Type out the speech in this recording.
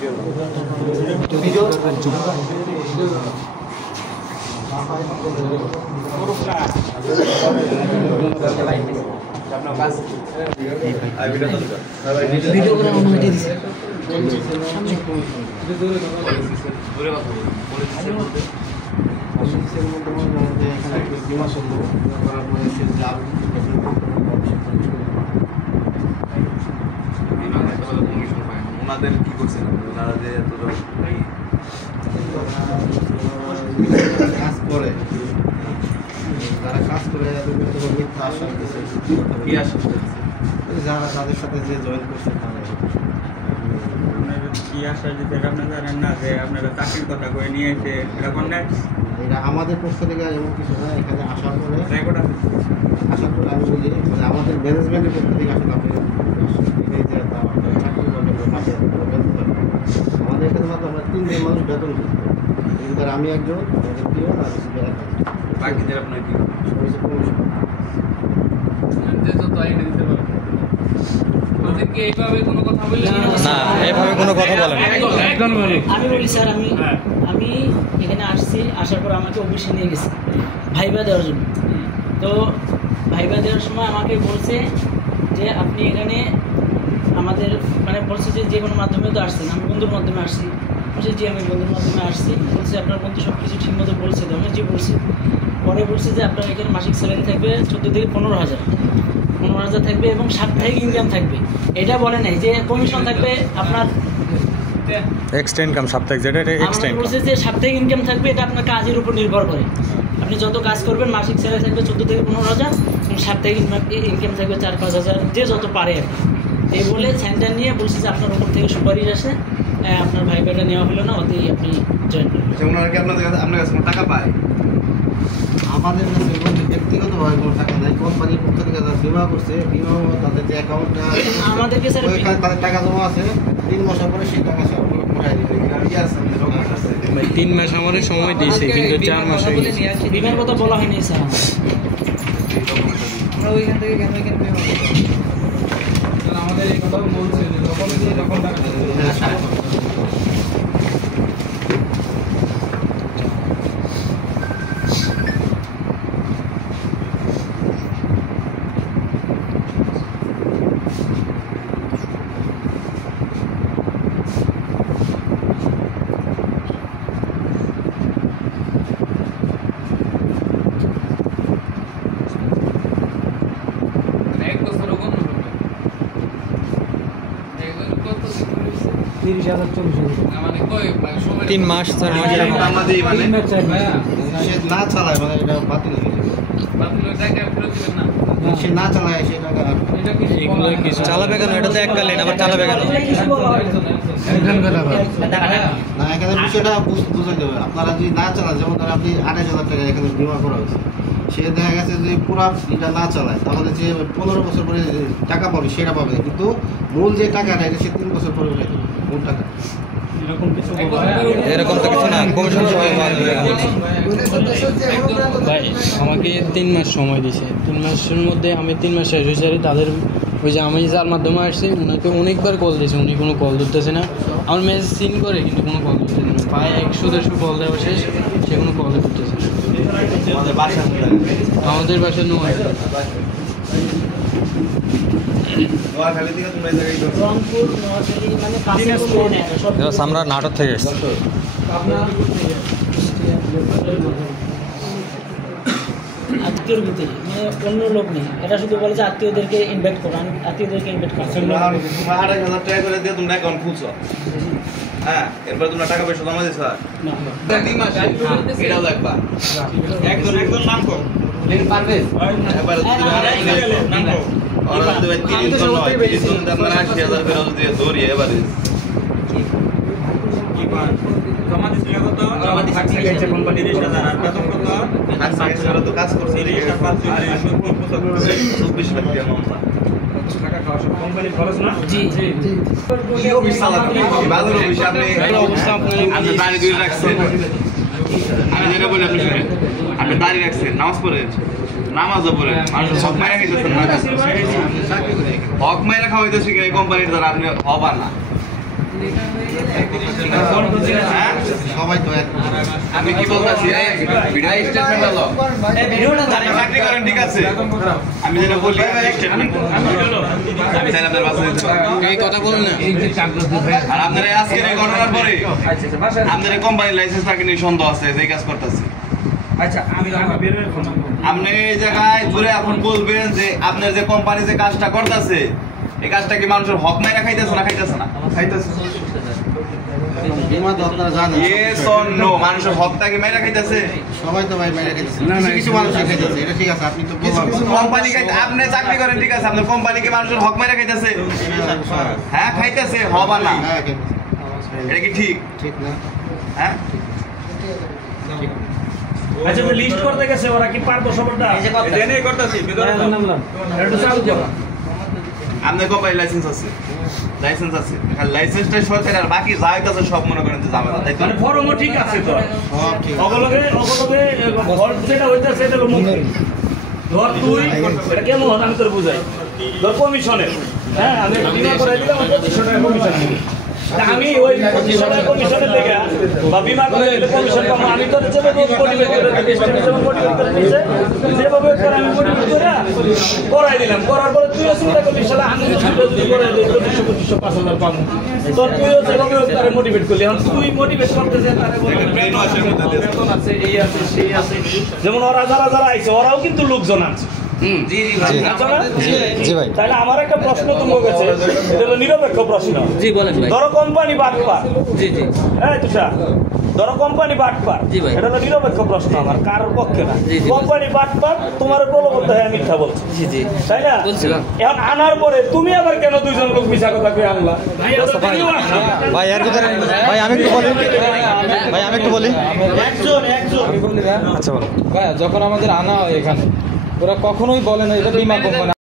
Video করে অনুমতি দিছে ওনাদের কি করছেন ওনারা যে কাজ করে যারা কাজ করে মিথ্যা আশ্বাস দিচ্ছে কি আশ্বাস দিচ্ছে যারা তাদের সাথে যে জয়েন করছে তারা কি আশ্বাস দিতে আপনি জানেন না যে আপনারা চাকরির কথা কয়ে নিয়ে এসে এরকম না এটা আমাদের পক্ষ থেকে এমন কিছু না এখানে আসার পরে আমি বলি মানে আমাদের ম্যানেজমেন্টের পক্ষ থেকে আসলে আপনি চাকরি আমাদের এখানে মাত্র আমরা 3 জন মানুষ বেতন দিই কিন্তু আমি একজন আমাদের প্রিয় আর বাকিদের আপনার কি আমি বলি স্যার আমি এখানে আসছি আসার পর আমাকে অফিসে নিয়ে গেছি ভাইবা দেওয়ার জন্য তো ভাইবা দেওয়ার সময় আমাকে বলছে যে আপনি এখানে আমাদের মানে বলছে যে কোনো মাধ্যমে তো আসছেন আমি বন্ধুর মাধ্যমে আসছি বলছি জি আমি বন্ধুর মাধ্যমে আসছি বলছে আপনার বন্ধু সব কিছু ঠিকমতো বলছে তো আমি জি বলছি পরে বলছে যে আপনার এখানে মাসিক স্যালারি থাকবে 14 থেকে 15,000 থাকবে এবং সাপ্তাহিক ইনকাম থাকবে এটা বলে নাই যে কমিশন থাকবে আপনার এক্সট্রা ইনকাম সাপ্তাহিক যেটা এটা এক্সট্রা ইনকাম বলছে যে সাপ্তাহিক ইনকাম থাকবে এটা আপনার কাজের উপর নির্ভর করে আপনি যত কাজ করবেন মাসিক স্যালারি থাকবে 14 থেকে 15,000 এবং সাপ্তাহিক ইনকাম থাকবে 4-5,000 যে যত পারে আর এই বলে সেন্টার নিয়ে বলছে যে আপনার উপর থেকে সুপারিশ আসে আপনার ভাইবাটা নেওয়া হলো না ওতেই আপনি জয়েন করবেন ওনারা কি আপনার কাছে টাকা পায় আমাদের কাছে ব্যক্তিগতভাবে কোনো টাকা নেই কোম্পানির পক্ষ থেকে যারা বিমা করছে বিমা তাদের যে অ্যাকাউন্টটা আমাদেরকে স্যার ওইখানে তাদের টাকা জমা আছে 3 মাস পরে সেই টাকা সব উঠাই দিবে 3 মাস আমাদের সময় দিয়েছে কিন্তু 4 মাস হয়ে গেছে বিমার কথা বলা হয়নি স্যার আমরা ওইখান থেকে কেন এখানে বিমা করব আমাদের এই কথা বলছে যে যখন যে রকম টাকা তিন মাস 4 মাস সে না চালায় মানে এটা বাতিল হয়ে যাবে সে না চালায় সে টাকা চালাবে কেন এটা তো এককালীন আবার চালাবে কেন না এখানে বিষয়টা বুঝে দেবে আপনারা যদি না চালান যেমন ধরেন আপনি 28,000 টাকা এখানে বিমা করা হয়েছে সে দেখা গেছে যে পুরো এটা না চালায় তাহলে যে 15 বছর পরে টাকা পাবে সেটা পাবে কিন্তু মূল যে টাকাটা এটা সে 3 বছর পরে উঠে দেবে মূল টাকা এরকম তো কিছু না কমিশন ভাই আমাকে 3 মাস সময় দিয়েছে 3 মাসের মধ্যে আমি 3 মাস শেষ হয়েছে তাদের ওই যে আমি যার মাধ্যমে আসছি ওনাকে অনেকবার কল দিয়েছে উনি কোনো কল ধরতেছে না আমার মেসেজ সিন করে কিন্তু কোনো কল ধরতেছে না প্রায় 100-150 কল দেওয়া শেষ সে কোনো কল ধরতেছে না আমাদের বাসা আমরা নাটক থেকে এসেছি আত্মীয়র ভিতরে মানে অন্য লোক নেই এটা শুধু বলে যে আত্মীয়দেরকে ইনভাইট করো আমি আত্মীয়দেরকে ইনভাইট করছি 28,000 টাকা করে দিয়ে তোমরা অ্যাকাউন্ট খুলছো হ্যাঁ এরপর তোমরা টাকা পয়সা জমা দিছো না 3 মাস এটাও লাগবা একজন নাম কর লেন পারবে এবার নাম কর और तो भाई 3 दिन नय 3 दिन আমরা 80,000 করে যদি ধরি এবারে কি পান জমা দিছিল কত জমা দিছে কোম্পানি 30,000 আর বেতন কত 60,000 তো কাজ করছে 30 আর 24 লাখ টাকা মামলা টাকা খাওয়া সব কোম্পানি খরচ না জি জি কি অফিস চালাতে বাজার অফিস আপনি অবস্থা আপনি দাঁড়ি দিয়ে রাখছেন আমি যেটা বলি আপনি শুনেন আপনি দাঁড়ি রাখছেন নামাজ পড়েন নামাজও পড়েন মানুষ হক মাইরা খাইতেছেন না হক মাইরা খাওয়াইতেছে কি এই কোম্পানির দ্বারা আপনি হবা না সবাই তো এক আমি কি বলতাছি ভিডিও স্টেটমেন্ট হলো চাকরি করেন ঠিক আছে আমি যেটা বলি স্টেটমেন্ট আমি চাইলে আপনার বাসা দিতে পারবো এই কথা বলেন না আর আপনারা আজকের এই ঘটনার পরে আপনাদের কোম্পানির লাইসেন্স থাকে নিয়ে সন্দেহ আছে যে কাজ করতেছে আচ্ছা আমি আপনি এই জায়গায় ঘুরে এখন বলবেন যে আপনার যে কোম্পানি যে কাজটা করতেছে এই কাজটা কি মানুষের হক মাইরা খাইতেছে না খাইতেছে না বিমা তো আপনারা জানেন ইয়েস অর নো মানুষের হকটা কি মাইরা খাইতেছে সবাই তো ভাই বাইরে খেতেছে কিছু কিছু মানুষ খেতেছে এটা ঠিক আছে আপনি তো কোম্পানি আপনি চাকরি করেন ঠিক আছে আপনার কোম্পানি কি মানুষের হক মাইরা খাইতেছে হ্যাঁ খাইতেছে হবা না হ্যাঁ খেতেছে এটা কি ঠিক ঠিক না হ্যাঁ আচ্ছা তো লিস্ট করতে গেছে ওরা কি পারবো সবটা এটাই করতেছি ভিতরে একটু চালু করো আপনার কোম্পানি লাইসেন্স আছে লাইসেন্সটা সরকার আর বাকি যা হইতাছে সব মনে করেন যে ঝামেলা তাই তো মানে ফর্মও ঠিক আছে তো সব ঠিক আছে অগলগে ঘর যেটা হইতাছে এটা হলো মুক্তি ধর তুই এটা কেমন আমি তোর বুঝাই ধর কমিশনের হ্যাঁ আমি বিমা করে দিলাম 2500 টাকা কমিশন নিবি তা আমি ওই 2500 টাকা কমিশনের লেগে বা বিমা করে দিলে কমিশন পাবো আমি তো যেভাবে মোটিভেট করে দিয়েছে যেভাবে করে আমি মোটিভেট করে করাই দিলাম করার পরে তুইও চিন্তা করলি শালা আমি যদি করে দিই 2500 5000 পাবো তোর তুইও যেভাবে করে মোটিভেট করলি এখন তুই মোটিভেট করতেছে তারে বেতন আছে এই আছে সেই আছে যেমন ওরা যারা যারা আইছে ওরাও কিন্তু লোকজন আছে তাহলে আমার একটা প্রশ্ন তোমার কাছে এটা হলো নিরপেক্ষ প্রশ্ন জি বলেন ভাই ধরো কোম্পানি বাটপার জি জি এই তুষার ধরো কোম্পানি বাটপার জি ভাই। এটা হলো নিরপেক্ষ প্রশ্ন আমার কারোর পক্ষে না জি, জি। কোম্পানি বাটপার তোমার প্রলোভন হয় আমি মিথ্যা বলছি জি জি তাই না বলছিলাম। এখন আনার পরে তুমি আবার কেন দুইজন লোক মিছা কথা কই আনলা তুমিও আসো। ভাই আর কথা ভাই আমি একটু বলি ভাই আমি একটু বলি আচ্ছা বলো ভাই যখন আমাদের আনা হয় এখানে ওরা কখনোই বলে না এটা বীমা কোম্পানি